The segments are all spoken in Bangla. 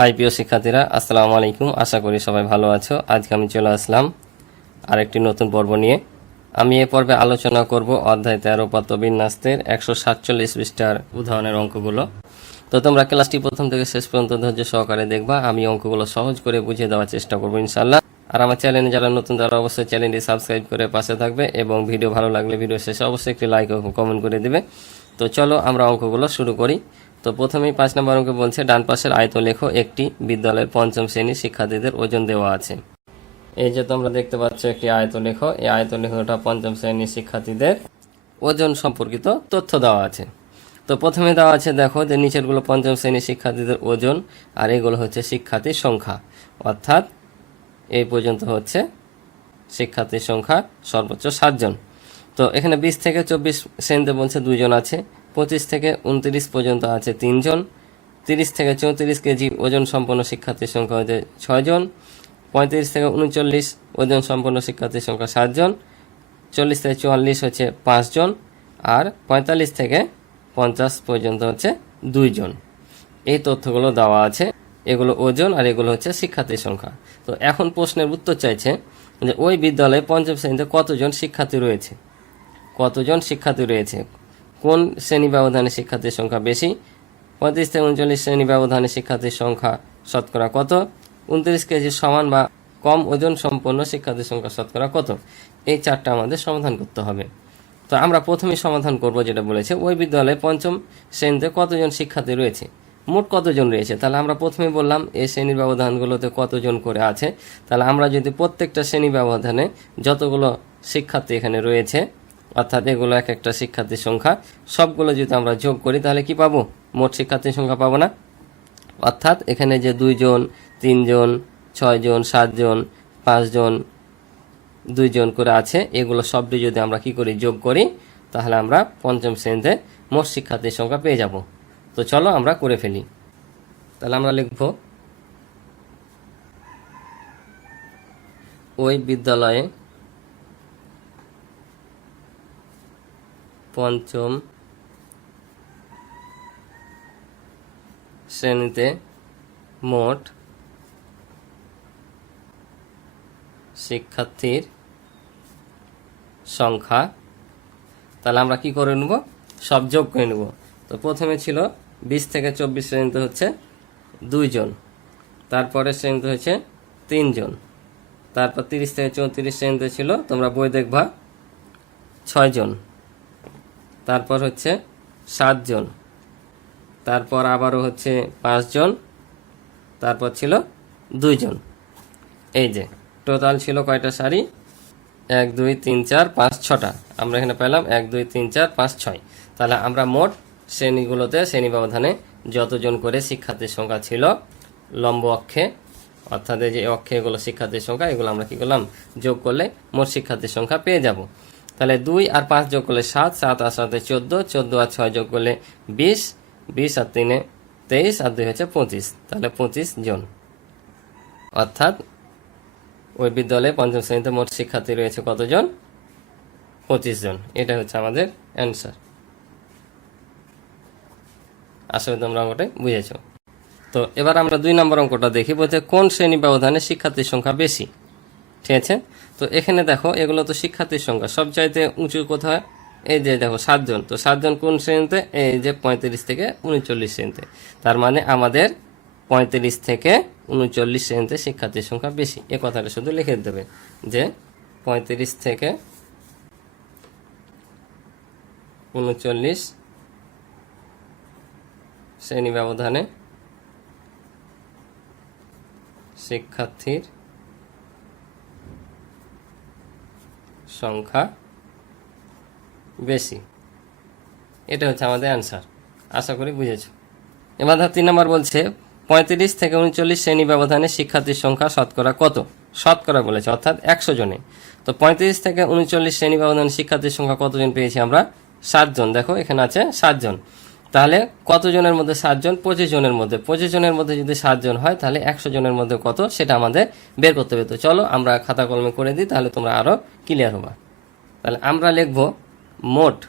হাই, প্রিয় শিক্ষার্থীরা, আসসালামু আলাইকুম। আশা করি সবাই ভালো আছো। আজকে আমি চলে আসলাম আরেকটি নতুন পর্ব নিয়ে। আমি এ পর্বে আলোচনা করব অধ্যায় তেরো বিন্যাস্তের একশো সাতচল্লিশ পৃষ্ঠার উদাহরণের অঙ্কগুলো। তো তোমরা ক্লাসটি প্রথম থেকে শেষ পর্যন্ত ধৈর্য সহকারে দেখবা। আমি অঙ্কগুলো সহজ করে বুঝিয়ে দেওয়ার চেষ্টা করব ইনশাল্লাহ আর আমার চ্যানেলে যারা নতুন, তারা অবশ্যই চ্যানেলটি সাবস্ক্রাইব করে পাশে থাকবে এবং ভিডিও ভালো লাগলে ভিডিও শেষে অবশ্যই একটি লাইক ও কমেন্ট করে দিবে। তো চলো আমরা অঙ্কগুলো শুরু করি। তো প্রথমেই পাঁচ নম্বর অঙ্ক বলছে, ডান পাশের আয়ত লেখো, একটি বিদ্যালয়ের পঞ্চম শ্রেণির শিক্ষার্থীদের ওজন দেওয়া আছে। এই যে তোমরা দেখতে পাচ্ছ, একটি আয়ত লেখো, এই আয়ত লেখোটা পঞ্চম শ্রেণির শিক্ষার্থীদের ওজন সম্পর্কিত তথ্য দেওয়া আছে। তো প্রথমে দেওয়া আছে, দেখো যে নিচেরগুলো পঞ্চম শ্রেণির শিক্ষার্থীদের ওজন, আর এগুলো হচ্ছে শিক্ষার্থীর সংখ্যা। অর্থাৎ এই পর্যন্ত হচ্ছে শিক্ষার্থীর সংখ্যা সর্বোচ্চ সাতজন। তো এখানে বিশ থেকে চব্বিশ শ্রেণীতে বলছে দুইজন আছে। পঁচিশ থেকে উনত্রিশ পর্যন্ত আছে তিনজন। তিরিশ থেকে চৌত্রিশ কেজি ওজন সম্পন্ন শিক্ষার্থীর সংখ্যা হচ্ছে ছয়জন। পঁয়ত্রিশ থেকে উনচল্লিশ ওজন সম্পন্ন শিক্ষার্থীর সংখ্যা সাতজন। চল্লিশ থেকে চুয়াল্লিশ হচ্ছে পাঁচজন। আর পঁয়তাল্লিশ থেকে পঞ্চাশ পর্যন্ত হচ্ছে দুইজন। এই তথ্যগুলো দেওয়া আছে। এগুলো ওজন আর এগুলো হচ্ছে শিক্ষার্থীর সংখ্যা। তো এখন প্রশ্নের উত্তর চাইছে যে ওই বিদ্যালয়ে পঞ্চম শ্রেণীতে কতজন শিক্ষার্থী রয়েছে? কতজন শিক্ষার্থী রয়েছে? কোন শ্রেণি ব্যবধানে শিক্ষার্থীর সংখ্যা বেশি? পঁয়ত্রিশ থেকে উনচল্লিশ শ্রেণি ব্যবধানে শিক্ষার্থীর সংখ্যা শতকরা কত? উনত্রিশ কেজি সমান বা কম ওজন সম্পন্ন শিক্ষার্থীর সংখ্যা শতকরা কত? এই চারটা আমাদের সমাধান করতে হবে। তো আমরা প্রথমে সমাধান করব যেটা বলেছে, ওই বিদ্যালয়ে পঞ্চম শ্রেণীতে কতজন শিক্ষার্থী রয়েছে? মোট কতজন রয়েছে? তাহলে আমরা প্রথমে বললাম এই শ্রেণির ব্যবধানগুলোতে কতজন করে আছে? তাহলে আমরা যদি প্রত্যেকটা শ্রেণি ব্যবধানে যতগুলো শিক্ষার্থী এখানে রয়েছে অর্থাৎ এগুলো এক একটা শিক্ষার্থীর সংখ্যা। সবগুলো যদি আমরা যোগ করি, তাহলে কি পাবো? মোট শিক্ষার্থীর সংখ্যা পাবো না? অর্থাৎ এখানে যে দুইজন, তিনজন, ছয়জন, সাতজন, পাঁচজন, দুইজন করে আছে, এগুলো সবটি যদি আমরা কি করি, যোগ করি, তাহলে আমরা পঞ্চম শ্রেণীতে মোট শিক্ষার্থীর সংখ্যা পেয়ে যাব। তো চলো আমরা করে ফেলি। তাহলে আমরা লিখব, ওই বিদ্যালয়ে পঞ্চম শ্রেণীতে মোট শিক্ষার্থীর সংখ্যা। তাহলে আমরা কি করে নেব? সব যোগ করে নেব। তো প্রথমে ছিল বিশ থেকে চব্বিশ শ্রেণীতে হচ্ছে দুইজন। তারপরে শ্রেণীতে হচ্ছে তিনজন। তারপর তিরিশ থেকে চৌত্রিশ শ্রেণীতে ছিল, তোমরা বই দেখবা, ছয়জন। তারপর হচ্ছে সাতজন। তারপর আবারও হচ্ছে পাঁচজন। তারপর ছিল দুইজন। এই যে, টোটাল ছিল কয়টা শাড়ি? এক, দুই, তিন, চার, পাঁচ, ছটা। আমরা এখানে পেলাম এক, দুই, তিন, চার, পাঁচ, ছয়। তাহলে আমরা মোট শ্রেণীগুলোতে শ্রেণি ব্যবধানে যতজন করে শিক্ষার্থীর সংখ্যা ছিল, লম্ব অক্ষে, অর্থাৎ যে অক্ষে এগুলো শিক্ষার্থীর সংখ্যা, এগুলো আমরা কি করলাম? যোগ করলে মোট শিক্ষার্থীর সংখ্যা পেয়ে যাব। তাহলে দুই আর পাঁচ যোগ করলে সাত সাত আর সাথে চোদ্দ চোদ্দ আর ছয় যোগ করলে বিশ বিশ আর তিনে তেইশ আর দুই হচ্ছে পঁচিশ। তাহলে পঁচিশ জন। অর্থাৎ ওই বিদ্যালয়ে পঞ্চম শ্রেণীতে মোট শিক্ষার্থী রয়েছে কতজন? পঁচিশ জন। এটা হচ্ছে আমাদের অ্যান্সার। আসলে তোমরা অঙ্কটাই বুঝেছ। তো এবার আমরা দুই নম্বর অঙ্কটা দেখি, বলছে কোন শ্রেণি ব্যবধানে শিক্ষার্থীর সংখ্যা বেশি? ঠিক আছে? তো এখানে দেখো, এগুলো তো শিক্ষার্থীর সংখ্যা। সবচাইতে উঁচু কোথায় এই যে দেখো, সাতজন। তো সাতজন কোন শ্রেণীতে? এই যে পঁয়ত্রিশ থেকে উনচল্লিশ শ্রেণীতে। তার মানে আমাদের পঁয়ত্রিশ থেকে উনচল্লিশ শ্রেণীতে শিক্ষার্থীর সংখ্যা বেশি। এ কথাটা শুধু লিখে দেবে যে পঁয়ত্রিশ থেকে উনচল্লিশ শ্রেণি ব্যবধানে শিক্ষার্থীর সংখ্যা বেশি। এটা হচ্ছে আমাদের অ্যান্সার আশা করি বুঝেছ। এবার ধর তিন নম্বর বলছে, পঁয়ত্রিশ থেকে উনচল্লিশ শ্রেণি ব্যবধানে শিক্ষার্থীর সংখ্যা শতকরা কত? শতকরা বলেছে, অর্থাৎ একশো জনে। তো পঁয়ত্রিশ থেকে উনচল্লিশ শ্রেণি ব্যবধানে শিক্ষার্থীর সংখ্যা কতজন পেয়েছি আমরা? সাতজন। দেখো, এখানে আছে সাতজন। তাহলে কতজনের মধ্যে সাতজন? পঁচিশ জনের মধ্যে। পঁচিশ জনের মধ্যে যদি সাতজন হয়, তাহলে একশো জনের মধ্যে কত? সেটা আমাদের বের করতে হবে। তো চলো, আমরা খাতা কলমে করে দিই, তাহলে তোমরা আরও ক্লিয়ার হবা। তাহলে আমরা লিখব মোট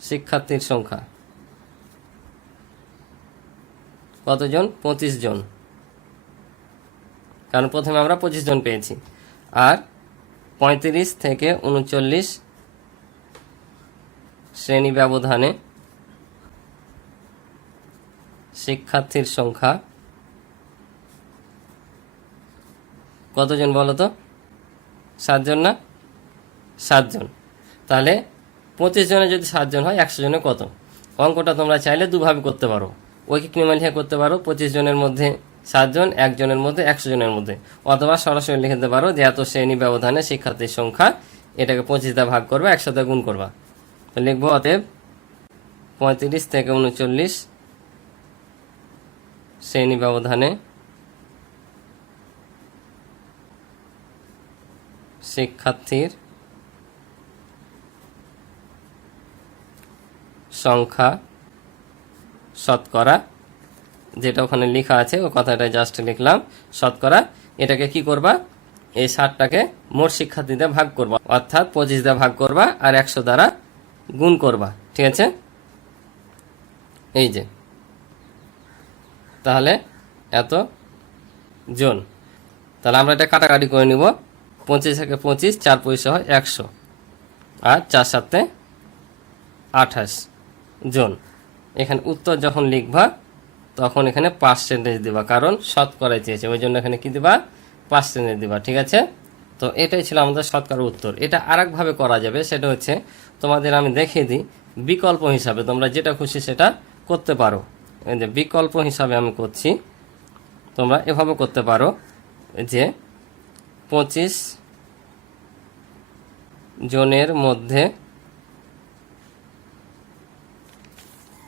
শিক্ষার্থীর সংখ্যা। কতজন? পঁচিশ জন কারণ প্রথমে আমরা পঁচিশ জন পেয়েছি। আর পঁয়ত্রিশ থেকে উনচল্লিশ শ্রেণি ব্যবধানে শিক্ষার্থীর সংখ্যা কতজন বলো তো? সাতজন না? সাতজন। তাহলে পঁচিশ জনে যদি সাতজন হয়, একশো জনে কত? অঙ্কটা তোমরা চাইলে দুভাবে করতে পারো। ঐকিক নিয়মে লিখে করতে পারো, পঁচিশ জনের মধ্যে সাতজন একজনের মধ্যে একশো জনের মধ্যে। অথবা সরাসরি লিখে দিতে পারো যে এত শ্রেণি ব্যবধানে শিক্ষার্থীর সংখ্যা, এটাকে পঁচিশ দা ভাগ করবা, একসাথে গুণ করবা। লিখব অতএব পঁয়ত্রিশ থেকে উনচল্লিশ শ্রেণি ব্যবধানে শিক্ষার্থীর সংখ্যা শতকরা, যেটা ওখানে লেখা আছে, ও কথাটা জাস্ট লিখলাম, শতকরা, এটাকে কি করবা? এই ষাটটাকে মোট শিক্ষার্থীদের ভাগ করবা, অর্থাৎ পঁচিশ দ্বারা ভাগ করবা, আর একশো দ্বারা গুণ করবা, ঠিক আছে? এই যে। তাহলে এত জন। তাহলে আমরা এটা কাটাকাটি করে নিব। পঁচিশ থেকে পঁচিশ, চার পয়সা হয় একশো। আর চার সাথে আঠাশ জন। এখানে উত্তর যখন লিখবা, তখন এখানে পার্সেন্টেজ দিবা, কারণ শতকরাই চেয়েছে। ওই জন্য এখানে কি দিবা? পার্সেন্টেজ দিবা, ঠিক আছে? তো এটাই ছিল আমাদের শতকরা উত্তর। এটা আরেকভাবে করা যাবে, সেটা হচ্ছে তোমাদের আমি দেখিয়ে দিই, বিকল্প হিসাবে তোমরা যেটা খুশি সেটা করতে পারো। যে বিকল্প হিসাবে আমি করছি, তোমরা এভাবে করতে পারো যে পঁচিশ জনের মধ্যে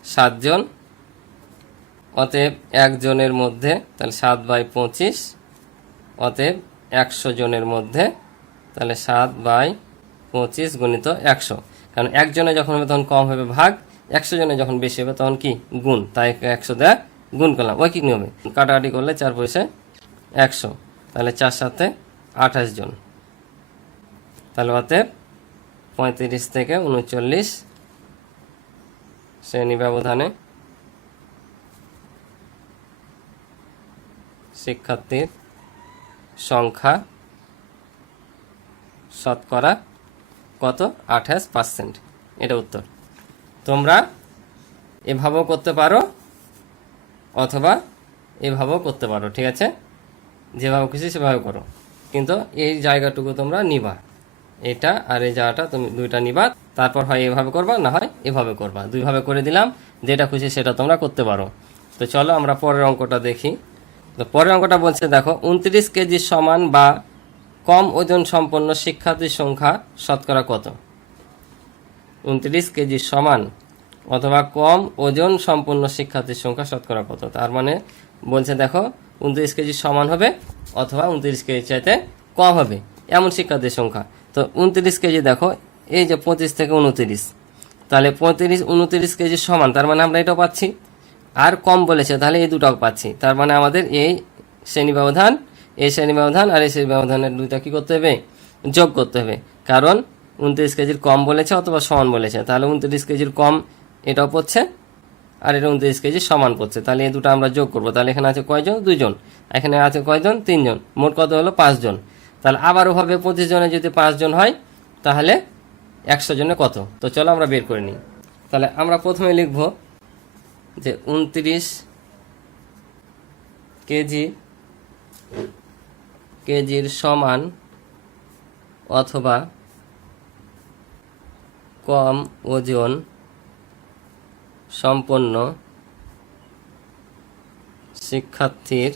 সাতজন, অতএব একজনের মধ্যে, তাহলে সাত বাই পঁচিশ, অতএব একশো জনের মধ্যে তাহলে সাত বাই পঁচিশ গণিত একশো। কারণ একজনে যখন হবে তখন কম হবে ভাগ, একশো জনে যখন বেশি হবে তখন কি? গুণ। তাই একশো দেয়া গুণ করলাম। ওই কি নিয়মে? কাটাকাটি করলে চার পয়সা একশো। তাহলে চার সাথে আঠাশ জন। তাহলে অতএব পঁয়ত্রিশ থেকে উনচল্লিশ শ্রেণি ব্যবধানে শিক্ষার্থীর সংখ্যা শতকরা কত? আঠাশ পার্সেন্ট এটা উত্তর। তোমরা এভাবেও করতে পারো অথবা এভাবেও করতে পারো, ঠিক আছে? যেভাবে খুশি সেভাবে করো। কিন্তু এই জায়গাটুকু তোমরা নিবা। এটা আর এই জায়গাটা তুমি দুইটা নিবা। তারপর হয় এভাবে করবা, না হয় এভাবে করবা। দুইভাবে করে দিলাম। যেটা খুশি সেটা তোমরা করতে পারো। তো চলো আমরা পরের অঙ্কটা দেখি। তো পরের অঙ্কটা বলছে, দেখো, উনত্রিশ কেজি সমান বা কম ওজন সম্পন্ন শিক্ষার্থীর সংখ্যা শতকরা কত? উনত্রিশ কেজি সমান অথবা কম ওজন সম্পন্ন শিক্ষার্থীর সংখ্যা শতকরা কত? তার মানে বলছে, দেখো, উনত্রিশ কেজি সমান হবে অথবা উনত্রিশ কেজি চাইতে কম হবে, এমন শিক্ষার্থীর সংখ্যা। তো উনত্রিশ কেজি, দেখো, এই যে পঁচিশ থেকে উনত্রিশ, তাহলে পঁয়ত্রিশ, উনত্রিশ কেজি সমান, তার মানে আমরা এটাও পাচ্ছি। আর কম বলেছে, তাহলে এই দুটাও পাচ্ছি। তার মানে আমাদের এই শ্রেণি ব্যবধান, এই শ্রেণি ব্যবধান আর এই শ্রেণি ব্যবধানের দুইটা কী করতে হবে? যোগ করতে হবে। কারণ উনত্রিশ কেজির কম বলেছে অথবা সমান বলেছে। তাহলে উনত্রিশ কেজির কম এটাও পড়ছে আর এটা উনত্রিশ কেজি সমান পড়ছে। তাহলে এই দুটো আমরা যোগ করব। তাহলে এখানে আছে কয়জন? দুজন এখানে আছে কয়জন? তিনজন। মোট কত হলো? পাঁচজন। তাহলে আবারও হবে পঁচিশ জনে যদি পাঁচজন হয়, তাহলে একশো জনে কত? তো চলো আমরা বের করে নিই। তাহলে আমরা প্রথমে লিখব যে উনত্রিশ কেজি কেজির সমান অথবা কম ওজন সম্পন্ন শিক্ষার্থীর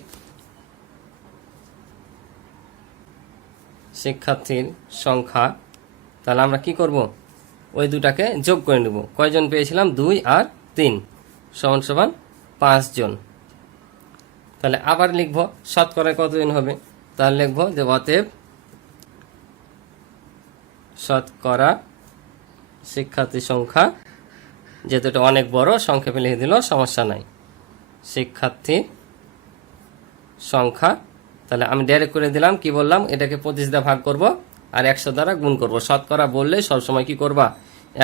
শিক্ষার্থীর সংখ্যা, তাহলে আমরা কি করব? ওই দুটাকে যোগ করে নেব। কয়জন পেয়েছিলাম? দুই আর তিন। সমান সমান পাঁচজন তাহলে আবার লিখব শতকরা কতজন হবে? তাহলে লিখব যে অতএব শতকরা শিক্ষার্থী সংখ্যা যেহেতু এটা অনেক বড়, সংক্ষেপে লিখে দিল সমস্যা নাই। শিক্ষার্থী সংখ্যা, তাহলে আমি ডাইরেক্ট করে দিলাম, কি বললাম? এটাকে পঁচিশ দ্বারা ভাগ করব আর একশো দ্বারা গুণ করব। শতকরা বললে সবসময় কি করবা?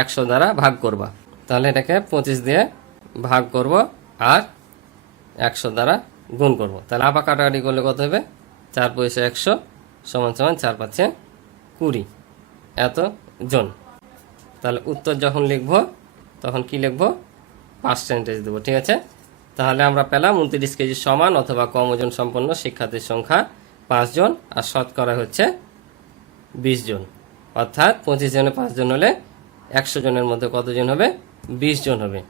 একশো দ্বারা ভাগ করবা। তাহলে এটাকে পঁচিশ দিয়ে ভাগ করব আর একশো দ্বারা গুণ করব। তাহলে আবার কাটাকাটি করলে কত হবে? চার পয়সা একশো সমান সমান চার পাঁচে কুড়ি। এত জন তাহলে উত্তর যখন লিখব, তখন কি লিখব? পার্সেন্টেজ দেবো, ঠিক আছে? তাহলে আমরা পেলাম উনত্রিশ কেজি সমান অথবা কম ওজন সম্পন্ন শিক্ষার্থীর সংখ্যা পাঁচজন, আর শতকরা হচ্ছে বিশ জন অর্থাৎ পঁচিশ জনে পাঁচজন হলে একশো জনের মধ্যে কতজন হবে? বিশ জন হবে।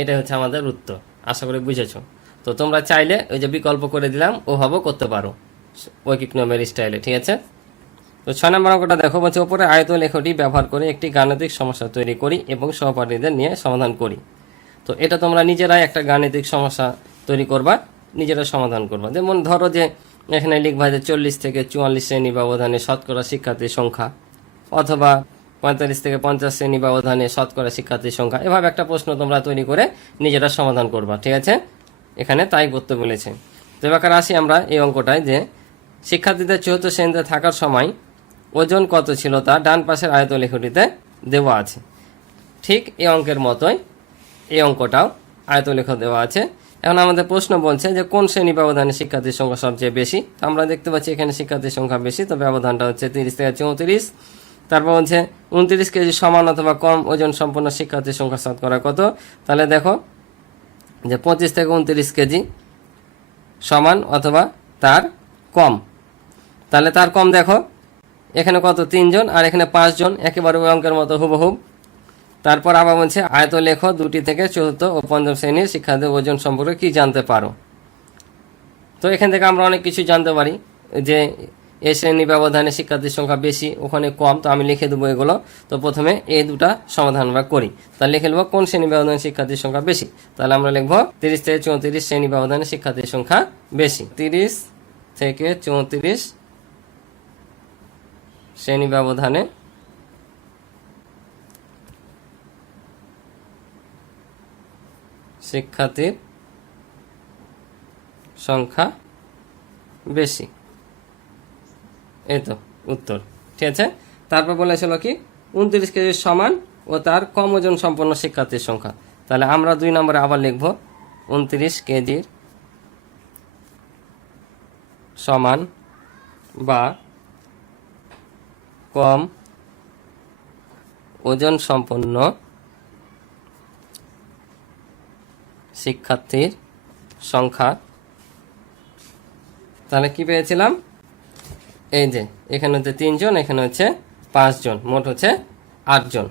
এটা হচ্ছে আমাদের উত্তর। আশা করি বুঝেছ। তো তোমরা চাইলে ওই যে বিকল্প করে দিলাম ওভাবেও করতে পারো। ঐকিক নিয়মের স্টাইলে ঠিক আছে? তো ছয় নম্বর অঙ্কটা দেখো, বলছে, ওপরে আয়ত লেখটি ব্যবহার করে একটি গাণিতিক সমস্যা তৈরি করি এবং সহপাঠীদের নিয়ে সমাধান করি। তো এটা তোমরা নিজেরাই একটা গাণিতিক সমস্যা তৈরি করবা, নিজেরা সমাধান করবা। যেমন ধরো যে, এখানে লিখবা যে চল্লিশ থেকে চুয়াল্লিশ শ্রেণি ব্যবধানে শতকরা শিক্ষার্থীর সংখ্যা, অথবা পঁয়তাল্লিশ থেকে পঞ্চাশ শ্রেণি ব্যবধানে শতকরা শিক্ষার্থীর সংখ্যা। এভাবে একটা প্রশ্ন তোমরা তৈরি করে নিজেরা সমাধান করবা, ঠিক আছে? এখানে তাই করতে বলেছে। তো এবার আসি আমরা এই অঙ্কটায় যে শিক্ষার্থীদের চতুর্থ শ্রেণীতে থাকার সময় ওজন কত ছিল তা ডান পাশের আয়ত আয়তলেখটিতে দেওয়া আছে। ঠিক এই অঙ্কের মতোই এই অঙ্কটাও আয়ত আয়তলেখ দেওয়া আছে। এখন আমাদের প্রশ্ন বলছে যে কোন শ্রেণি ব্যবধানে শিক্ষার্থীর সংখ্যা সবচেয়ে বেশি? আমরা দেখতে পাচ্ছি এখানে শিক্ষার্থীর সংখ্যা বেশি, তো ব্যবধানটা হচ্ছে তিরিশ থেকে চৌত্রিশ। তারপর বলছে, উনত্রিশ কেজি সমান অথবা কম ওজন সম্পন্ন শিক্ষার্থীর সংখ্যা শতকরা কত? তাহলে দেখো, যে পঁচিশ থেকে উনত্রিশ কেজি সমান অথবা তার কম। তাহলে তার কম দেখো, এখানে কত? তিনজন, আর এখানে পাঁচজন, একেবারে ওই অঙ্কের মতো হুবহুব তারপর আবার বলছে, আয়ত লেখ, দুটি থেকে চতুর্থ ও পঞ্চম শ্রেণির শিক্ষার্থীর ওজন সম্পর্কে কি জানতে পারো? তো এখান থেকে আমরা অনেক কিছু জানতে পারি, যে এ শ্রেণি ব্যবধানে শিক্ষার্থীর সংখ্যা বেশি, ওখানে কম, তো আমি লিখে দেবো এগুলো। তো প্রথমে এই দুটা সমাধান আমরা করি। তাহলে লিখে নেব কোন শ্রেণি ব্যবধানে শিক্ষার্থীর সংখ্যা বেশি? তাহলে আমরা লিখব তিরিশ থেকে চৌত্রিশ শ্রেণি ব্যবধানে শিক্ষার্থীর সংখ্যা বেশি। তিরিশ থেকে চৌত্রিশ শ্রেণি ব্যবধানে শিক্ষার্থীর সংখ্যা বেশি। এই তো, উত্তর। ঠিক আছে? তারপর বলেছিল কি? উনত্রিশ কেজির সমান ও তার কম ওজন সম্পন্ন শিক্ষার্থীর সংখ্যা। তাহলে আমরা দুই নম্বরে আবার লিখব উনত্রিশ কেজির সমান বা কম ওজন সম্পন্ন শিক্ষার্থীর সংখ্যা। তাহলে কি পেয়েছিলাম? এই যে, এখানে হচ্ছে তিনজন, এখানে হচ্ছে পাঁচজন, মোট হচ্ছে আটজন।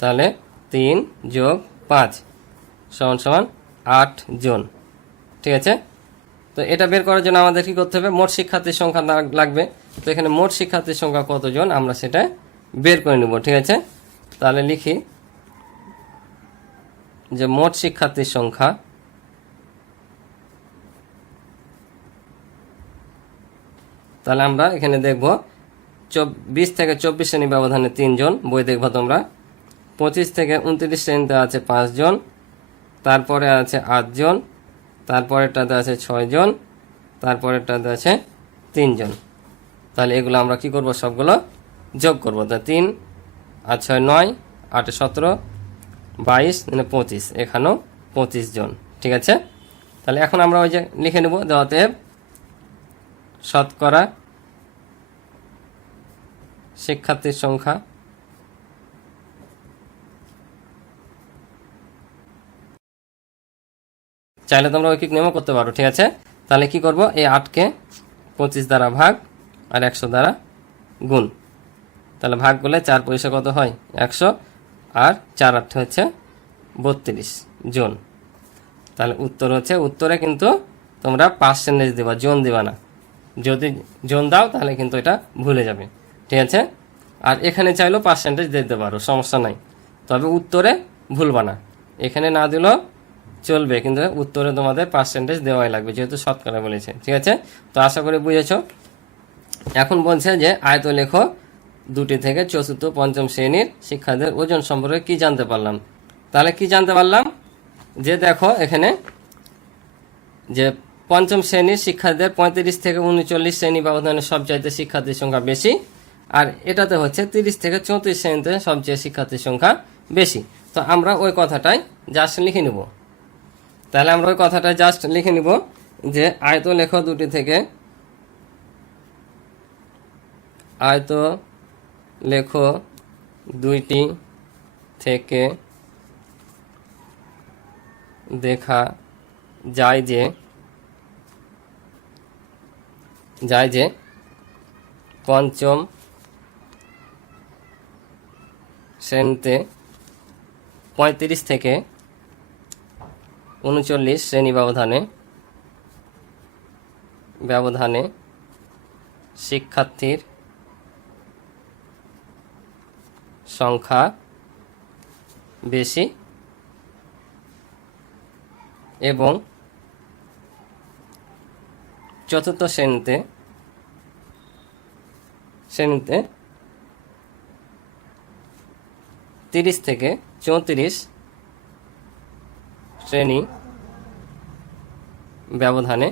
তাহলে তিন যোগ পাঁচ সমান সমান আট জন ঠিক আছে? তো এটা বের করার জন্য আমাদের কি করতে হবে? মোট শিক্ষার্থীর সংখ্যা লাগবে। তো এখানে মোট শিক্ষার্থীর সংখ্যা কতজন? আমরা সেটা বের করে নেব, ঠিক আছে? তাহলে লিখি যে মোট শিক্ষার্থীর সংখ্যা তাহলে আমরা এখানে দেখব বিশ থেকে চব্বিশ শ্রেণি ব্যবধানে তিনজন, বই দেখব তোমরা। পঁচিশ থেকে উনত্রিশ শ্রেণীতে আছে পাঁচজন, তারপরে আছে আটজন, তারপরেরটাতে আছে ছয়জন, তারপরেরটাতে আছে তিনজন। তাহলে এগুলো আমরা কি করব? সবগুলো যোগ করব। তা তিন, আর ছয় নয়, আটে সতেরো, বাইশ মানে পঁচিশ। এখানেও পঁচিশ জন। ঠিক আছে? তাহলে এখন আমরা ওই যে লিখে নেব দেওয়াতে। শতকরা শিক্ষার্থীর সংখ্যা। চাইলে তোমরা ঐকিক নিয়মও করতে পারো, ঠিক আছে? তাহলে কি করব? এই আটকে পঁচিশ দ্বারা ভাগ আর একশো দ্বারা গুণ। তাহলে ভাগ করলে চার পয়সা কত হয়? একশো আর চার আট হচ্ছে বত্রিশ জন। তাহলে উত্তর হচ্ছে, উত্তরে কিন্তু তোমরা পার্সেন্টেজ দেবা, জন দেবা না। যদি জন দাও, তাহলে কিন্তু এটা ভুলে যাবে। ঠিক আছে? আর এখানে চাইলেও পার্সেন্টেজ দিতে পারো, সমস্যা নাই। তবে উত্তরে ভুলবা না। এখানে না দিলেও চলবে, কিন্তু উত্তরে তোমাদের পার্সেন্টেজ দেওয়াই লাগবে, যেহেতু শতকরা বলেছে। ঠিক আছে? তো আশা করি বুঝেছ? এখন বলছে যে, আয়ত লেখ, দুটি থেকে চতুর্থ, পঞ্চম শ্রেণির শিক্ষার্থীদের ওজন সম্পর্কে কি জানতে পারলাম? তাহলে কি জানতে পারলাম? যে দেখো এখানে যে পঞ্চম শ্রেণির শিক্ষার্থীদের পঁয়ত্রিশ থেকে উনচল্লিশ শ্রেণি ব্যবধানে সবচাইতে শিক্ষার্থীর সংখ্যা বেশি। আর এটাতে হচ্ছে তিরিশ থেকে চৌত্রিশ শ্রেণীতে সবচেয়ে শিক্ষার্থীর সংখ্যা বেশি। তো আমরা ওই কথাটাই জাস্ট লিখে নেব। তাহলে আমরা ওই কথাটা জাস্ট লিখে নিব যে আয়ত লেখ দুটি থেকে আয়ত লেখ দুইটি থেকে দেখা যায় যে যায় যে পঞ্চম শ্রেণীতে পঁয়ত্রিশ থেকে উনচল্লিশ শ্রেণি ব্যবধানে ব্যবধানে শিক্ষার্থীর সংখ্যা বেশি এবং চতুর্থ শ্রেণীতে শ্রেণীতে তিরিশ থেকে চৌত্রিশ শ্রেণি ব্যবধানে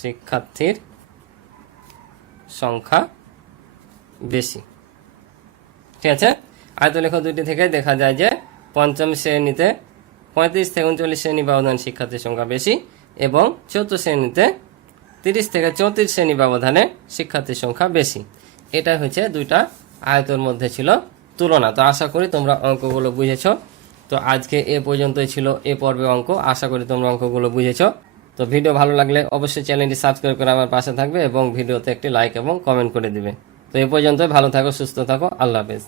শিক্ষার্থীর সংখ্যা বেশি। ঠিক আছে? আয়তলেখ দুটি থেকে দেখা যায় যে পঞ্চম শ্রেণীতে পঁয়ত্রিশ থেকে উনচল্লিশ শ্রেণি ব্যবধান শিক্ষার্থীর সংখ্যা বেশি এবং চতুর্থ শ্রেণীতে তিরিশ থেকে চৌত্রিশ শ্রেণি ব্যবধানে শিক্ষার্থীর সংখ্যা বেশি। এটা হচ্ছে দুইটা আয়তর মধ্যে ছিল তুলনা। তো আশা করি তোমরা অঙ্কগুলো বুঝেছ। তো আজকে এ পর্যন্তই ছিল এ পর্বে অঙ্ক। আশা করি তোমরা অঙ্কগুলো বুঝেছ। তো ভিডিও ভালো লাগলে অবশ্যই চ্যানেলটি সাবস্ক্রাইব করে আমার পাশে থাকবে এবং ভিডিওতে একটি লাইক এবং কমেন্ট করে দিবে। তো এ পর্যন্তই। ভালো থাকো, সুস্থ থাকো। আল্লাহ হাফেজ।